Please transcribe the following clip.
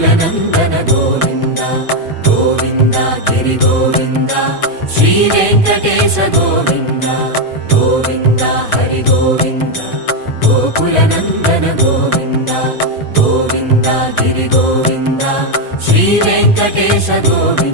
గోకులనందన Govinda Govinda Giri Govinda Shri Venkatesha Govinda Govinda Hari Govinda గోకులనందన Govinda Govinda Giri Govinda Shri Venkatesha Govinda